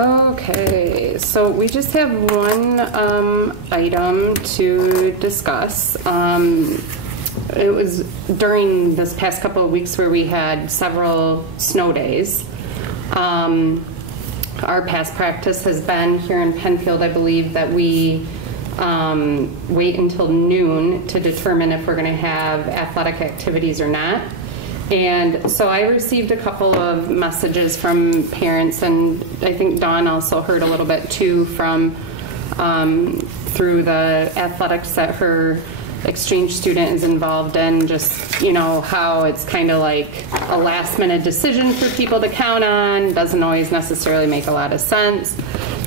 Okay, so we just have one item to discuss. It was during this past couple of weeks where we had several snow days. Our past practice has been here in Pennfield, I believe, that we wait until noon to determine if we're going to have athletic activities or not. And so I received a couple of messages from parents, and I think Dawn also heard a little bit too from through the athletics that her exchange student is involved in, just, you know, how it's kind of like a last minute decision for people to count on, doesn't always necessarily make a lot of sense.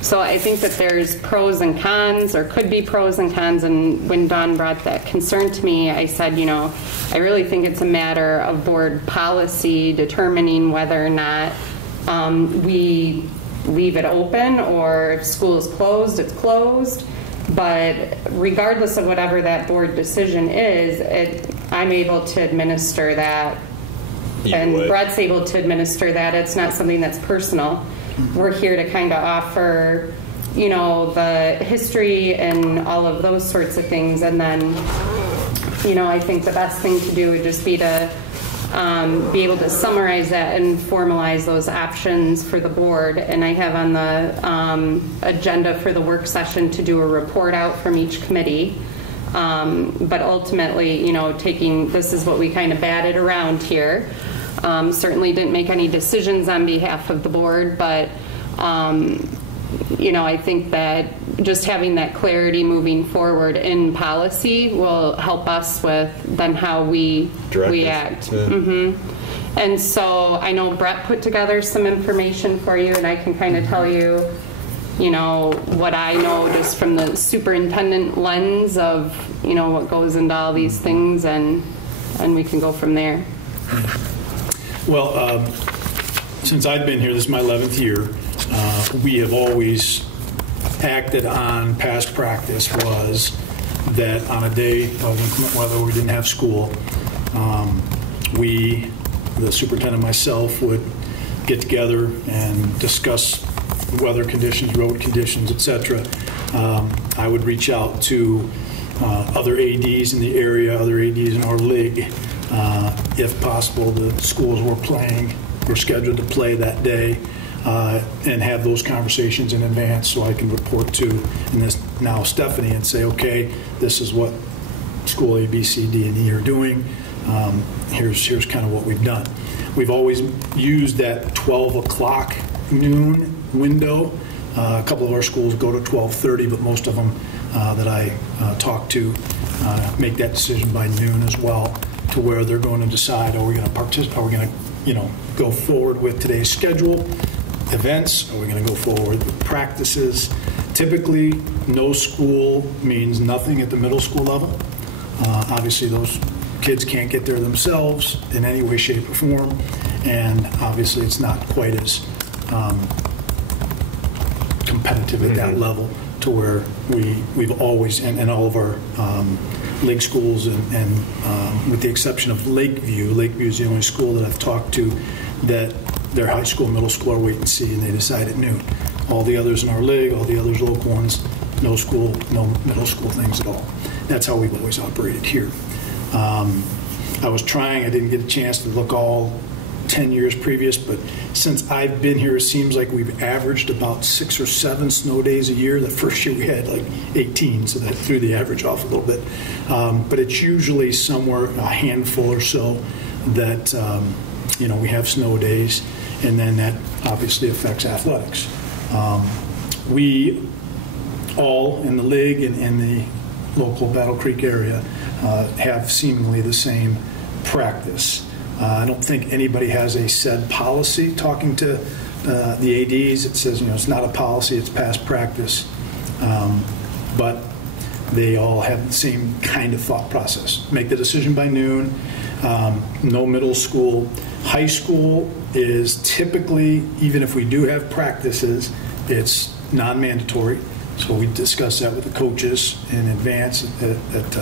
So I think that there's pros and cons, or could be pros and cons, and when Dawn brought that concern to me, I said, you know, I really think it's a matter of board policy determining whether or not we leave it open, or if school is closed, it's closed. But regardless of whatever that board decision is, I'm able to administer that, and Brett's able to administer that. It's not something that's personal. We're here to kind of offer, you know, the history and all of those sorts of things. And then, you know, I think the best thing to do would just be to be able to summarize that and formalize those options for the board. And I have on the agenda for the work session to do a report out from each committee. But ultimately, you know, this is what we kind of batted around here. Certainly didn't make any decisions on behalf of the board, but you know, I think that just having that clarity moving forward in policy will help us with then how we act. Yeah. Mm-hmm. And so I know Brett put together some information for you, and I can kind of tell you, you know, what I know just from the superintendent lens of, you know, what goes into all these things, and we can go from there. Well, since I've been here, this is my 11th year, we have always acted on past practice was that on a day of inclement weather we didn't have school, the superintendent and myself would get together and discuss weather conditions, road conditions, etc. I would reach out to other ADs in the area, other ADs in our league. If possible, the schools were scheduled to play that day, and have those conversations in advance so I can report to, and this now Stephanie, and say, okay, this is what school A, B, C, D, and E are doing. Here's kind of what we've done. We've always used that 12 o'clock noon window. A couple of our schools go to 12:30, but most of them that I talk to make that decision by noon as well, to where they're going to decide, are we going to participate, are we going to, you know, go forward with today's schedule, events, are we going to go forward with practices. Typically, no school means nothing at the middle school level. Obviously, those kids can't get there themselves in any way, shape, or form, and obviously it's not quite as competitive at that level, to where we've always, and all of our league schools, and with the exception of Lakeview is the only school that I've talked to that their high school, middle school are wait and see, and they decide at noon. All the others in our league, all the others local ones, no school, no middle school things at all. That's how we've always operated here. I didn't get a chance to look all 10 years previous, but since I've been here, it seems like we've averaged about 6 or 7 snow days a year. The first year we had like 18, so that threw the average off a little bit. But it's usually somewhere a handful or so that you know, we have snow days, and then that obviously affects athletics. We all in the league and in the local Battle Creek area have seemingly the same practice. I don't think anybody has a said policy. Talking to the ADs, it says, you know, it's not a policy, it's past practice. But they all have the same kind of thought process. Make the decision by noon, no middle school. High school is typically, even if we do have practices, it's non-mandatory. So we discuss that with the coaches in advance at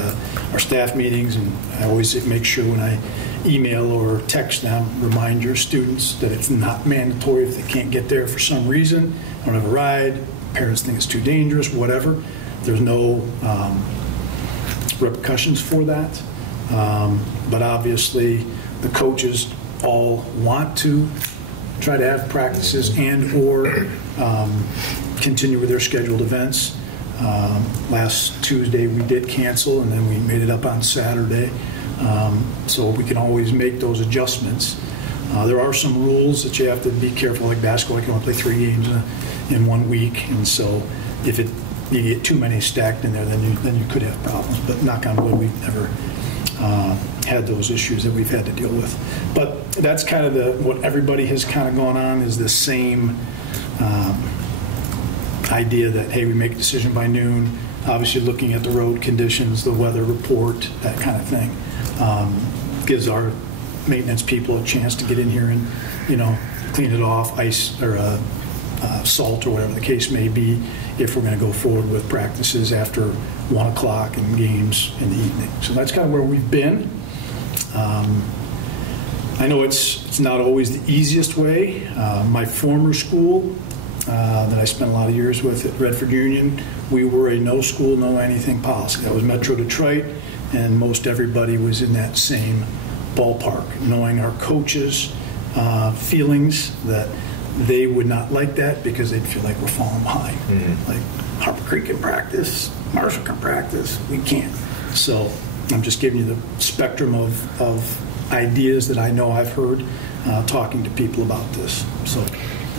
our staff meetings, and I always make sure when I email or text them, remind your students that it's not mandatory if they can't get there for some reason, don't have a ride, parents think it's too dangerous, whatever. There's no repercussions for that. But obviously, the coaches all want to try to have practices and or continue with their scheduled events. Last Tuesday we did cancel, and then we made it up on Saturday. So we can always make those adjustments. There are some rules that you have to be careful, like basketball. You can only play 3 games in 1 week, and so if you get too many stacked in there, then you could have problems. But knock on wood, we've never had those issues that we've had to deal with. But that's kind of what everybody has kind of gone on, is the same idea that, hey, we make a decision by noon, obviously looking at the road conditions, the weather report, that kind of thing. Gives our maintenance people a chance to get in here and, clean it off, ice or salt or whatever the case may be, if we're going to go forward with practices after 1 o'clock and games in the evening. So that's kind of where we've been. I know it's not always the easiest way. My former school that I spent a lot of years with at Redford Union, we were a no school, no anything policy. That was Metro Detroit, and most everybody was in that same ballpark, knowing our coaches' feelings that they would not like that because they'd feel like we're falling behind. Mm-hmm. Like Harper Creek can practice, Marshall can practice, we can't. So I'm just giving you the spectrum of ideas that I know I've heard talking to people about this. So.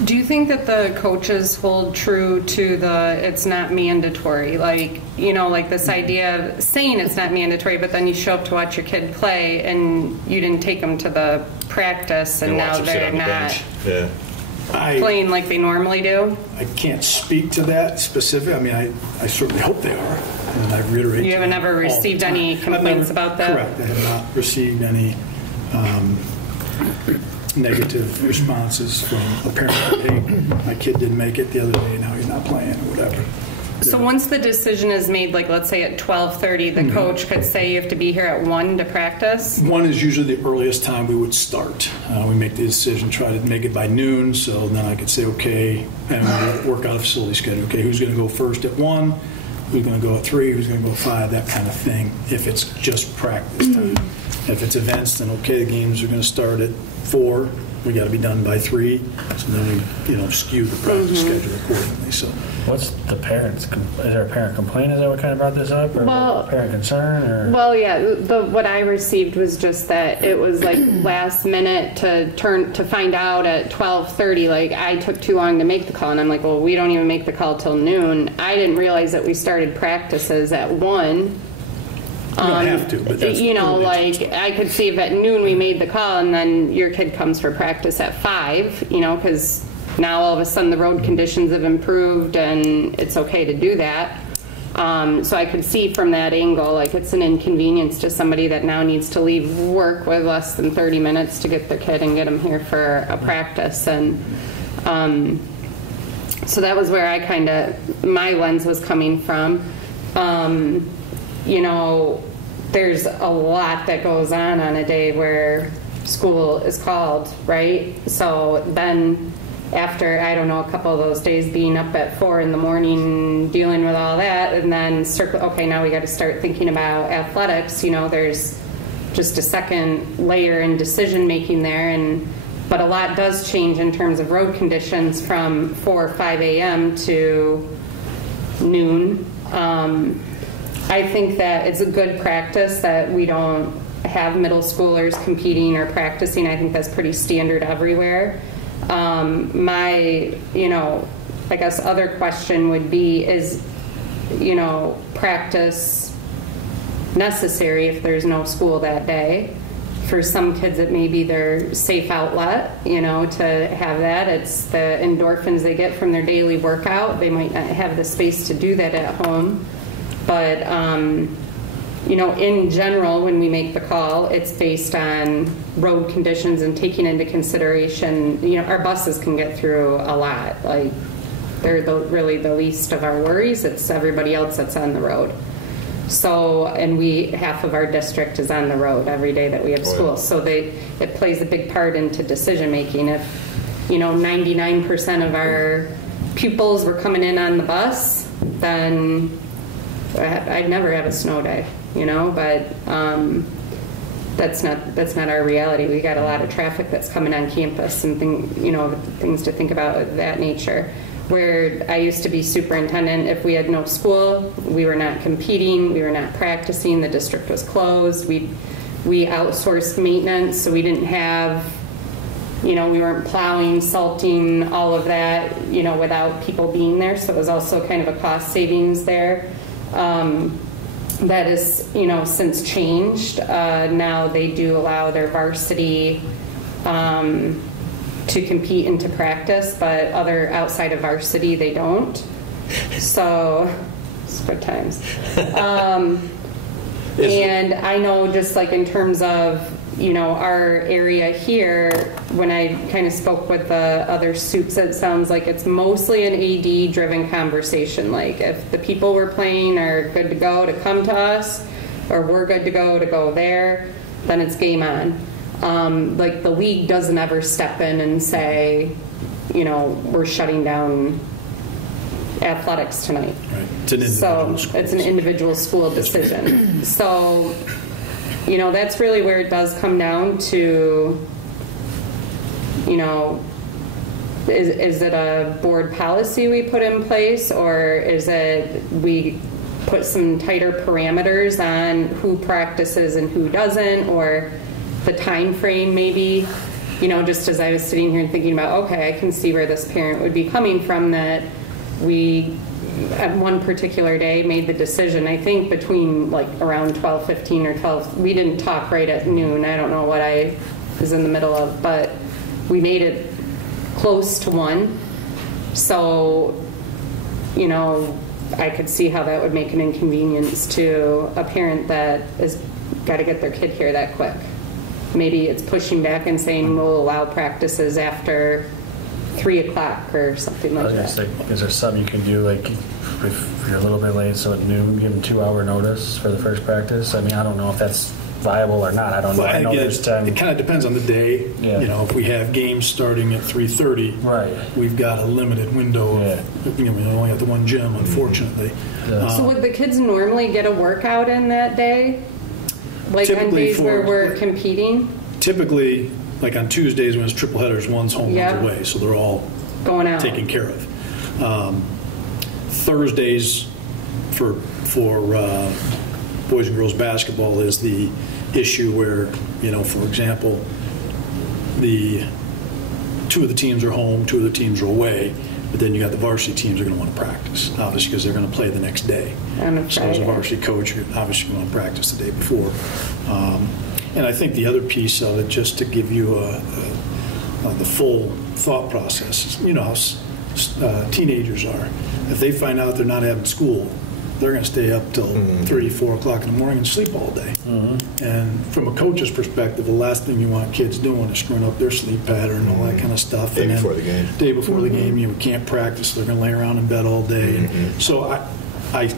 Do you think that the coaches hold true to it's not mandatory? Like, like this idea of saying it's not mandatory, but then you show up to watch your kid play and you didn't take them to the practice and now they're not playing like they normally do? I can't speak to that specific. I mean, I certainly hope they are. And I reiterate. You haven't ever received any complaints about that? Correct. I have not received any negative responses from a parent. Hey, my kid didn't make it the other day, now he's not playing or whatever. So once the decision is made, like let's say at 12:30, the coach could say you have to be here at 1 to practice? 1 is usually the earliest time we would start. We make the decision, try to make it by noon, so then I could say, okay, and we work out a facility schedule. Okay, who's going to go first at 1? Who's going to go at 3? Who's going to go at 5? That kind of thing, if it's just practice time. If it's events, then okay, the games are going to start at 4. We got to be done by 3. So then we, skew the practice schedule accordingly. So, what's the parents? Is there a parent complaint? Is that what kind of brought this up, or parent concern? Or? Well, yeah. What I received was just that it was like last minute to find out at 12:30. Like I took too long to make the call, and I'm like, well, we don't even make the call till noon. I didn't realize that we started practices at 1. You don't have to, but that's like I could see if at noon we made the call and then your kid comes for practice at 5, because now all of a sudden the road conditions have improved and it's okay to do that. So I could see from that angle, like it's an inconvenience to somebody that now needs to leave work with less than 30 minutes to get their kid and get them here for a practice. And so that was where my lens was coming from. There's a lot that goes on a day where school is called, right? So then after, I don't know, a couple of those days being up at 4 in the morning, dealing with all that, and then okay, now we got to start thinking about athletics. There's just a second layer in decision making there, but a lot does change in terms of road conditions from 4 or 5 a.m. to noon. I think that it's a good practice that we don't have middle schoolers competing or practicing. I think that's pretty standard everywhere. My, I guess other question would be, is, practice necessary if there's no school that day? For some kids, it may be their safe outlet, to have that. It's the endorphins they get from their daily workout. They might not have the space to do that at home. But, in general, when we make the call, it's based on road conditions and taking into consideration, our buses can get through a lot. Like, they're really the least of our worries. It's everybody else that's on the road. So, and half of our district is on the road every day that we have school. So it plays a big part into decision making. If, 99% of our pupils were coming in on the bus, then I'd never have a snow day, but that's not our reality. We got a lot of traffic that's coming on campus and things to think about of that nature. Where I used to be superintendent, if we had no school, we were not competing, we were not practicing, the district was closed, we outsourced maintenance, so we didn't have, we weren't plowing, salting, all of that, without people being there, so it was also kind of a cost savings there. That is, since changed. Now they do allow their varsity to compete and to practice, but other outside of varsity they don't. So it's good times. And I know just like in terms of our area here, when I kind of spoke with the other soups, it sounds like it's mostly an AD driven conversation. Like if the people we're playing are good to go to come to us, or we're good to go there, then it's game on. Like the league doesn't ever step in and say, we're shutting down athletics tonight. Right. It's an individual school decision. So, that's really where it does come down to, is it a board policy we put in place, or is it we put some tighter parameters on who practices and who doesn't, or the time frame maybe, just as I was sitting here and thinking about, okay, I can see where this parent would be coming from, that we at one particular day made the decision, I think between like around 12:15 or 12, we didn't talk right at noon, I don't know what I was in the middle of, but we made it close to 1. So, I could see how that would make an inconvenience to a parent that has got to get their kid here that quick. Maybe it's pushing back and saying we'll allow practices after 3 o'clock or something like that. Is there something you can do, like if you're a little bit late, so at noon, give them 2-hour notice for the first practice? I mean, I don't know if that's viable or not. I don't know. I know there's 10. It kind of depends on the day. Yeah. If we have games starting at 3:30, right, we've got a limited window. We only have the one gym, unfortunately. So would the kids normally get a workout in that day? Like on days where we're competing? Typically, like on Tuesdays when it's triple headers, one's home, one's away, so they're all going out, taken care of. Thursdays for boys and girls basketball is the issue where, for example, two of the teams are home, 2 of the teams are away, but then you got the varsity teams are going to want to practice, obviously, because they're going to play the next day. So as a varsity coach, you're obviously going to practice the day before. And I think the other piece of it, just to give you the full thought process, how teenagers are. If they find out they're not having school, they're going to stay up till 3, 4 o'clock in the morning and sleep all day. And from a coach's perspective, the last thing you want kids doing is screwing up their sleep pattern and all that kind of stuff. Day before the game. Day before the game, you can't practice. They're going to lay around in bed all day. And so I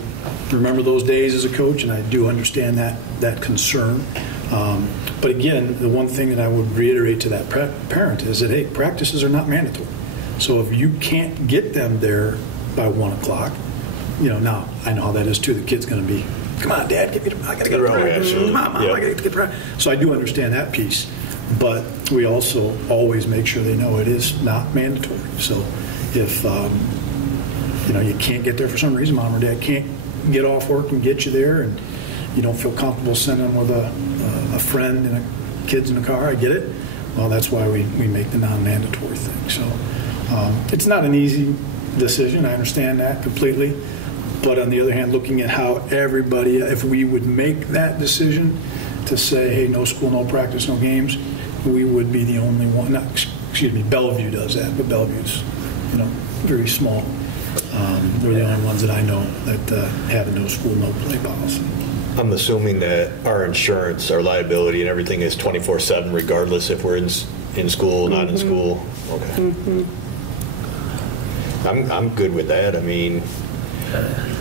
remember those days as a coach, and I do understand that concern. But again, the one thing that I would reiterate to that parent is that, hey, practices are not mandatory. So if you can't get them there by 1 o'clock, now I know how that is too. The kid's going to be, come on, Dad, I got to get to practice. Mom, I got to get to practice. So I do understand that piece. But we also always make sure they know it is not mandatory. So if, you can't get there for some reason, Mom or Dad can't get off work and get you there, and you don't feel comfortable sending them with a friend and kids in the car, I get it. Well, that's why we make the non-mandatory thing. So it's not an easy decision. I understand that completely. But on the other hand, looking at how everybody, if we would make that decision to say, hey, no school, no practice, no games, we would be the only one. Bellevue does that, but Bellevue's, very small. They're the only ones that I know that have a no school, no play policy. I'm assuming that our insurance, our liability, and everything is 24/7, regardless if we're in school, not in school. Okay. I'm good with that. I mean,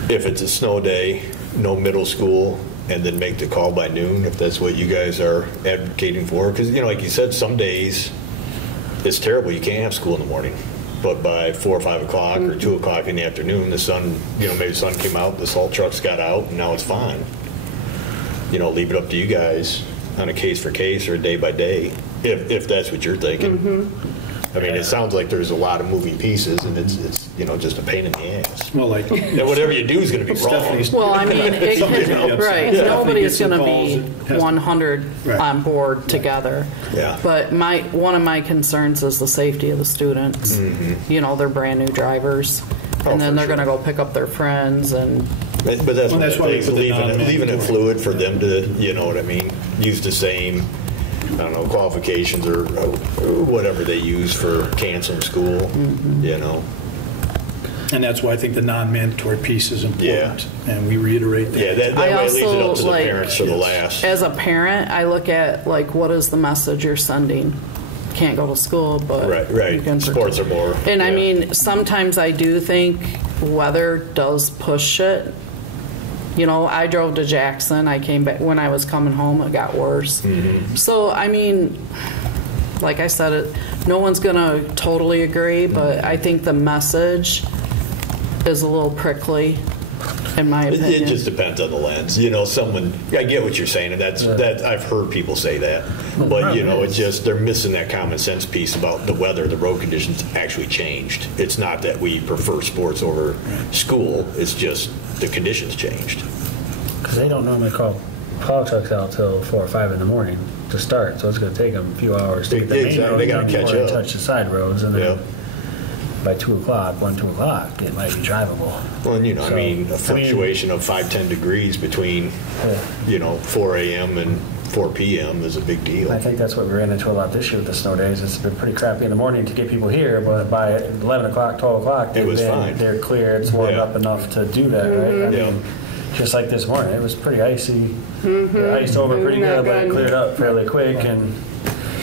if it's a snow day, no middle school and then make the call by noon, if that's what you guys are advocating for. Because, like you said, some days it's terrible. You can't have school in the morning. But by 4 or 5 o'clock or 2 o'clock in the afternoon, the sun, maybe the sun came out, the salt trucks got out, and now it's fine. Leave it up to you guys on a case for case or day by day, if that's what you're thinking. I mean, it sounds like there's a lot of moving pieces, and it's just a pain in the ass. Well, like and whatever you do is going to be wrong. Well, I mean, it can, right? Yeah. Nobody's going to Calls, be 100 Right. on board together. Yeah. But one of my concerns is the safety of the students. They're brand new drivers, and then they're going to go pick up their friends and. But that's one of that's the why we things, put the leaving it non-mandatory. fluid for them to, what I mean, use the same, I don't know, qualifications or whatever they use for canceling school, And that's why I think the non-mandatory piece is important. And we reiterate that. Yeah, that I way it leaves it up to the also, parents for the last. As a parent, I look at what is the message you're sending. Can't go to school, but Right. you can Sports are more. And I yeah. mean, sometimes I do think weather does push it. I drove to Jackson. I came back when I was coming home. It got worse. So I mean, like I said, no one's going to totally agree, but I think the message is a little prickly, in my opinion. It just depends on the lens. I get what you're saying, and that I've heard people say that. But, it's just they're missing that common sense piece about the weather, the road conditions actually changed. It's not that we prefer sports over school. It's just the conditions changed. Because they don't normally call plow trucks out till 4 or 5 in the morning to start, so it's going to take them a few hours to get the main Exactly. road They gotta done catch before up. they touch the side roads, and then by 2 o'clock, 2 o'clock, it might be drivable. Well, and, a fluctuation of 5-10 degrees between, 4 a.m. and 4 p.m. is a big deal. I think that's what we ran into a lot this year with the snow days. It's been pretty crappy in the morning to get people here, but by 11 o'clock, 12 o'clock, fine. They're clear. It's warmed up enough to do that, right? I mean, just like this morning, it was pretty icy. It iced over pretty good, but it cleared up fairly quick. And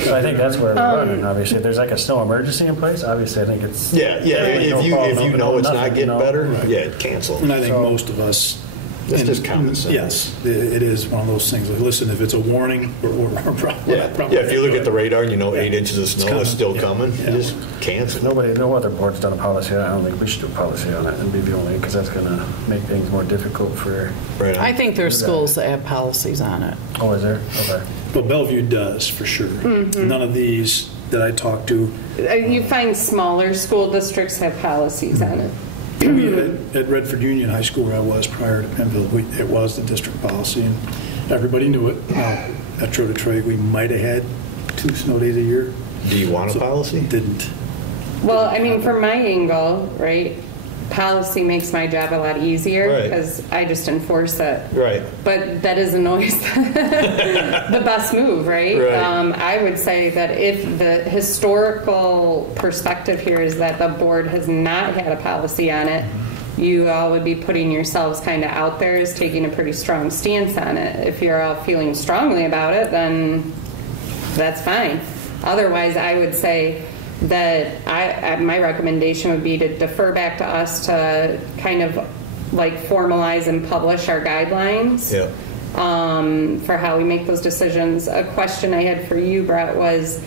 so I think that's where we're running, obviously. If there's like a snow emergency in place, obviously I think it's... Yeah. If you know it's not getting better, cancel. And I think most of us... It's just common sense. Yes, it is one of those things. Like, listen, if it's a warning, we're probably... If you look at the radar and 8 inches of snow is still coming, you just cancel. No other board's done a policy on it. I don't think we should do a policy on it and be the only, because that's going to make things more difficult for... Right. I think there's schools that have policies on it. Oh, is there? Okay. Well, Bellevue does, for sure. None of these that I talked to... You find smaller school districts have policies on it. At Redford Union High School, where I was prior to Pennfield, it was the district policy, and everybody knew it. At Detroit, we might have had 2 snow days a year. Do you want a policy? Didn't. Well, I mean, from my angle, right, policy makes my job a lot easier Right. because I just enforce it. Right. But that isn't always the best move, right? Right. I would say that if the historical perspective here is that the board has not had a policy on it, you all would be putting yourselves kind of out there as taking a pretty strong stance on it. If you're all feeling strongly about it, then that's fine. Otherwise, I would say that my recommendation would be to defer back to us to kind of like formalize and publish our guidelines for how we make those decisions. A question I had for you, Brett, was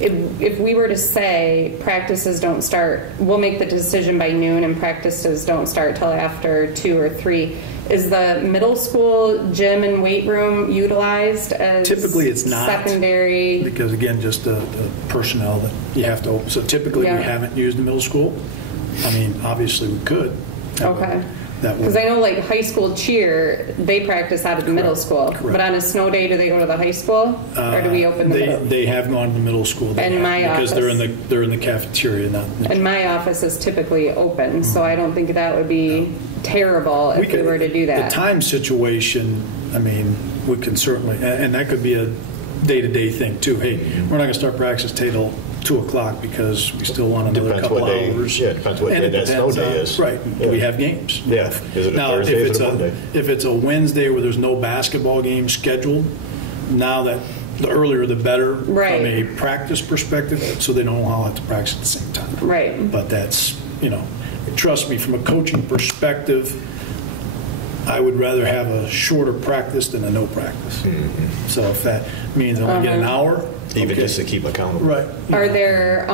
if we were to say practices don't start, we'll make the decision by noon and practices don't start till after 2 or 3. Is the middle school gym and weight room utilized as Typically, it's not. Secondary? Because, again, just the personnel that you have to open. So typically, we haven't used the middle school. I mean, obviously, we could. Okay. That would, Because I know like high school cheer, they practice out of the middle school. Correct. But on a snow day, do they go to the high school? Or do we open the middle? They have gone to the middle school. And my because office. they're in the cafeteria, not in the And my office is typically open, so I don't think that would be terrible if we were to do that. The time situation, I mean, we can certainly, and that could be a day-to-day thing too. Hey, we're not going to start practice till 2 o'clock because we still want another Depends couple what day. hours. Yeah, depends what day that snow day is. Right. Do we have games? Yeah. Is it a Now, Thursday? Is it a Monday? if it's a Wednesday where there's no basketball game scheduled, now that the earlier the better Right. from a practice perspective, so they don't all have to practice at the same time. Right. But that's, trust me, from a coaching perspective, I would rather have a shorter practice than a no practice. So if that means I only get an hour, Even okay. just to keep accountable. Right. Are there,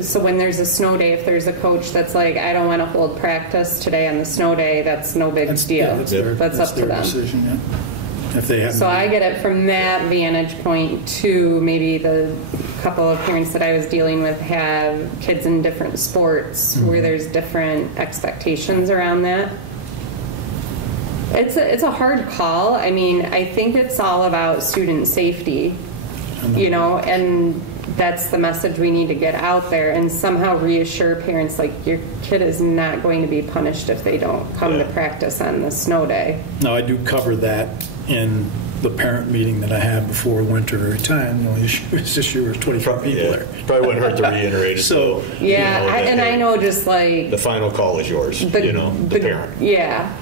so when there's a snow day, if there's a coach that's like, I don't want to hold practice today on the snow day, that's no big deal. Yeah, that's up to their them. decision, yeah. If they have. So I get it from that vantage point to maybe the couple of parents that I was dealing with have kids in different sports where there's different expectations around that. It's a hard call. I mean, I think it's all about student safety, and that's the message we need to get out there and somehow reassure parents like your kid is not going to be punished if they don't come to practice on the snow day. Now, I do cover that in the parent meeting that I have before winter every time. This year was 25 people there. Probably wouldn't hurt to reiterate it. So, I know just like the final call is yours, the parent. Yeah.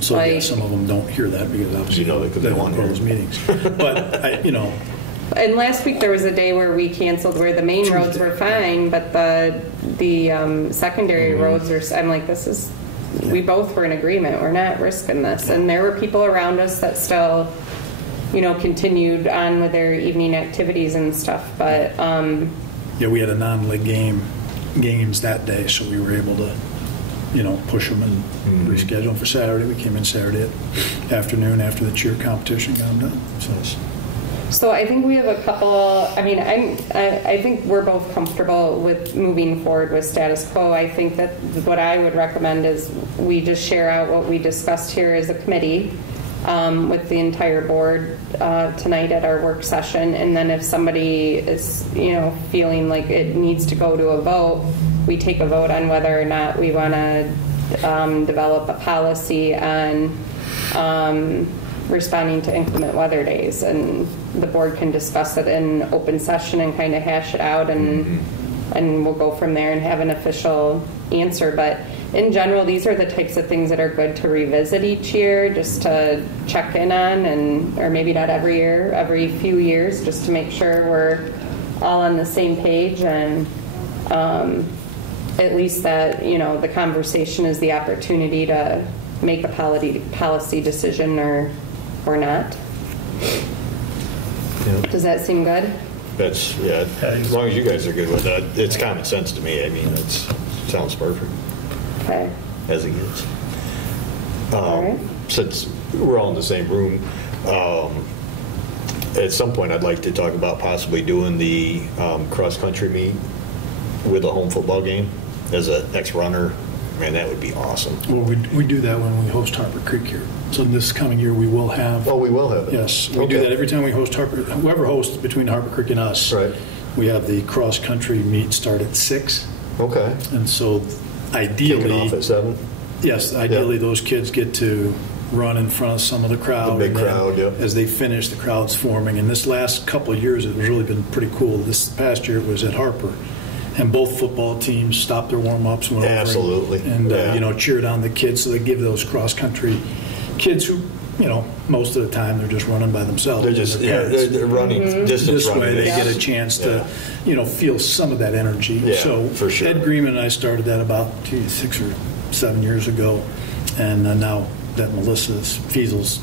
So some of them don't hear that because obviously they want those meetings. But, And last week there was a day where we canceled where the main roads were fine, but the secondary roads were, I'm like, we both were in agreement. We're not risking this. And there were people around us that still, continued on with their evening activities and stuff. But we had a non-league games that day, so we were able to, push them and reschedule them for Saturday. We came in Saturday afternoon after the cheer competition got them done. So I think we have a couple. I mean, I think we're both comfortable with moving forward with status quo. I think that what I would recommend is we just share out what we discussed here as a committee with the entire board tonight at our work session, and then if somebody is feeling like it needs to go to a vote, we take a vote on whether or not we want to develop a policy on responding to inclement weather days, and the board can discuss it in open session and kind of hash it out, and we'll go from there and have an official answer. But in general, these are the types of things that are good to revisit each year, just to check in on, or maybe not every year, every few years, just to make sure we're all on the same page, and at least that the conversation is the opportunity to make a policy decision or not. Does that seem good? That's as long as you guys are good with that, it's common sense to me. I mean, it sounds perfect. Okay. As it gets. All right. Since we're all in the same room, at some point I'd like to talk about possibly doing the cross-country meet with a home football game as an ex-runner. Man, that would be awesome. Well, we do that when we host Harper Creek here. So this coming year we will have. Oh, we will have it. Yes, we do that every time we host Harper. Whoever hosts between Harper Creek and us, right? We have the cross-country meet start at 6. Okay. And so ideally. Kicking off at 7? Yes, ideally those kids get to run in front of some of the crowd. The big crowd, As they finish, the crowd's forming. And this last couple of years, it's really been pretty cool. This past year it was at Harper. And both football teams stopped their warm-ups, went over absolutely, and cheered on the kids. So they give those cross-country kids who, most of the time they're just running by themselves. They're just they're running distance. This running. way they get a chance to, feel some of that energy. Yeah, so for sure. Ed Greenman and I started that about 6 or 7 years ago, and now that Melissa's Fiesel's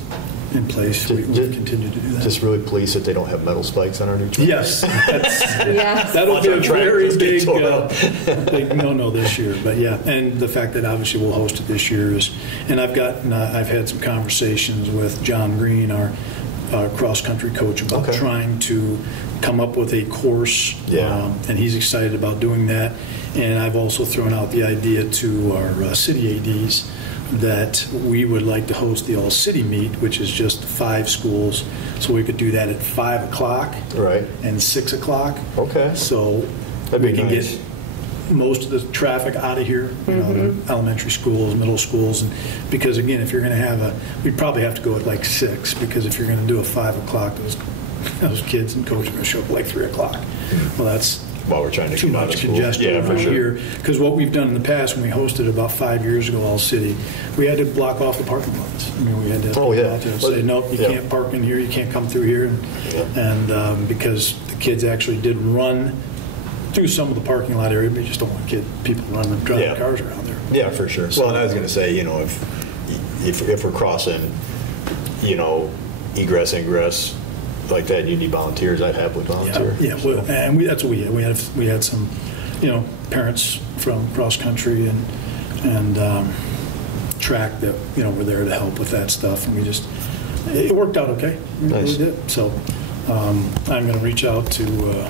in place, we continue to do that. Just really pleased that they don't have metal spikes on our new truck. Yes, yes. That'll be a very big no this year. But and the fact that obviously we'll host it this year is, and I've had some conversations with John Green, our cross country coach, about trying to come up with a course, and he's excited about doing that. And I've also thrown out the idea to our city ADs that we would like to host the all-city meet, which is just 5 schools, so we could do that at 5 o'clock and 6 o'clock. Okay. So we can get most of the traffic out of here, the elementary schools, middle schools, and because again, if you're going to we'd probably have to go at like 6, because if you're going to do a 5 o'clock, those kids and coaches are going to show up at like 3 o'clock. Well, that's while we're trying to too much congestion over here. Because what we've done in the past, when we hosted about 5 years ago, All City, we had to block off the parking lots. I mean, we had to say, nope, you can't park in here, you can't come through here, and because the kids actually did run through some of the parking lot area, but you just don't want people running and driving cars around there. Yeah, for sure. Well, and I was going to say, if if we're crossing, egress, ingress, like that, you need volunteers, I'd happily volunteer. Yeah, well, and that's what we had. We had some, parents from cross country and track that were there to help with that stuff, and it worked out okay. Nice. It really did. So I'm going to reach out to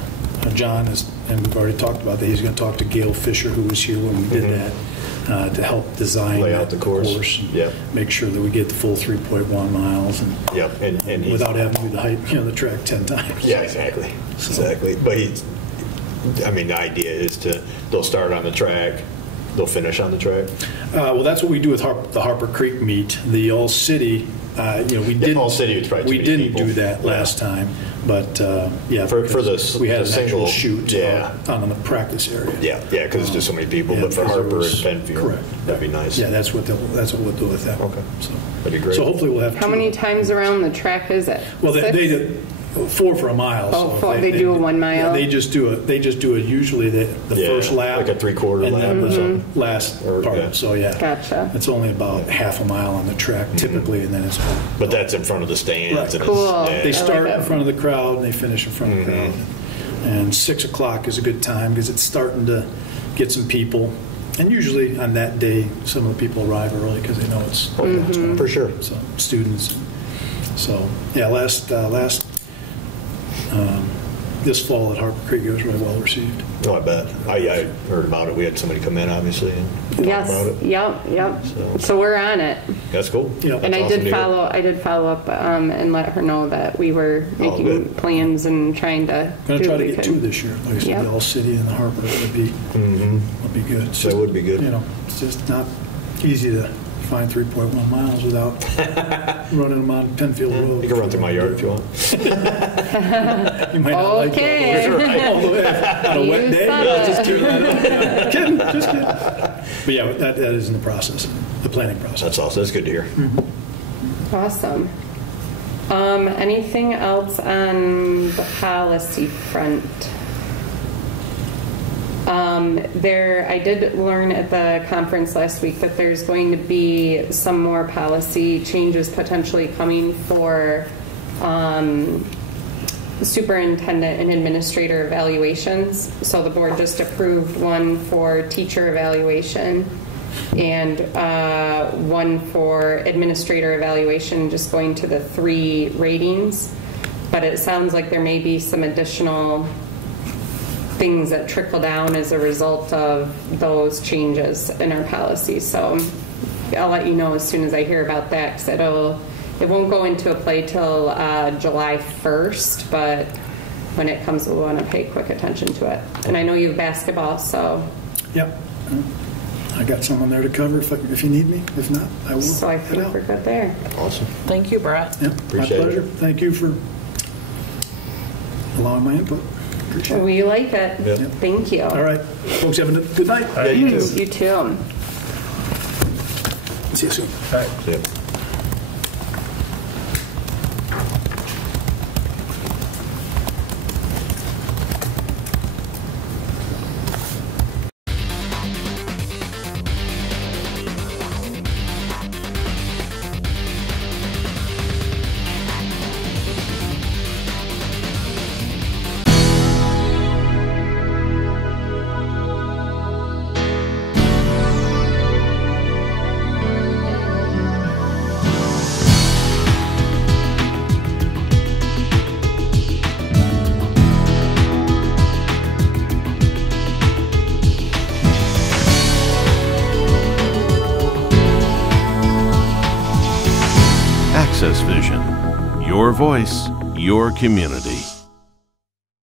John, and we've already talked about that. He's going to talk to Gail Fisher, who was here when we did that, to help design Lay out the course. and make sure that we get the full 3.1 miles, and and without having to do the track 10 times. Yeah, exactly. Exactly. But the idea is they'll start on the track, they'll finish on the track. Well, that's what we do with the Harper Creek meet. The All City, we didn't. All City was probably too many didn't people. do that last time, but for the we had an single actual shoot on the practice area. Yeah, because it's just so many people. Yeah, but for because Harper was- and Pennfield, correct. that'd be nice. Yeah, that's what we'll do with that. Okay. So That'd be great. So hopefully we'll have. How two. many times around the track is it? Well, they 6? did 4 for a mile. Oh, so four. They do a 1 mile? Yeah, they just do it usually the first lap, like a 3/4 and lap then or the something. last Or, part. yeah. So yeah, Gotcha. It's only about half a mile on the track typically, and then it's. But that's in front of the stands. Right. And Cool. It's, They start like in it. front of the crowd and they finish in front of the crowd. And 6 o'clock is a good time because it's starting to get some people. And usually on that day, some of the people arrive early because they know it's for sure. so students. So yeah, this fall at Harper Creek, it was really well received. No, I bet. I heard about it. We had somebody come in, obviously, and talk Yes. about it. Yep. So- So we're on it. That's cool. Yeah. And That's I awesome did to hear. follow up and let her know that we were making good. plans and trying to Going do to try what to we get could. 2 this year. Like I said, Yeah. the All City and the Harper would be good. It's That would be good. It's just not easy to find 3.1 miles without running them on Pennfield Road. You can run through my yard if you want. You might not like Okay. it all the way on a wet You day. said No, it. just kidding. Just kidding. But yeah, that is in the process, the planning process. That's awesome. That's good to hear. Awesome. Anything else on the policy front? I did learn at the conference last week that there's going to be some more policy changes potentially coming for superintendent and administrator evaluations. So the board just approved one for teacher evaluation and one for administrator evaluation, just going to the 3 ratings. But it sounds like there may be some additional things that trickle down as a result of those changes in our policy. So I'll let you know as soon as I hear about that, because it won't go into play till July 1st, but when it comes, we'll want to pay quick attention to it. And I know you have basketball, so Yep. I got someone there to cover if you need me. If not, I will. I head think out. we're good there. Awesome. Thank you, Brett. Yep, Appreciate my pleasure. it. Thank you for allowing my input. Appreciate it. We like it. Yep. Thank you. All right, folks, have a good night. Yeah, you too. You too. See you soon. All right. Yeah. Access Vision. Your voice, your community.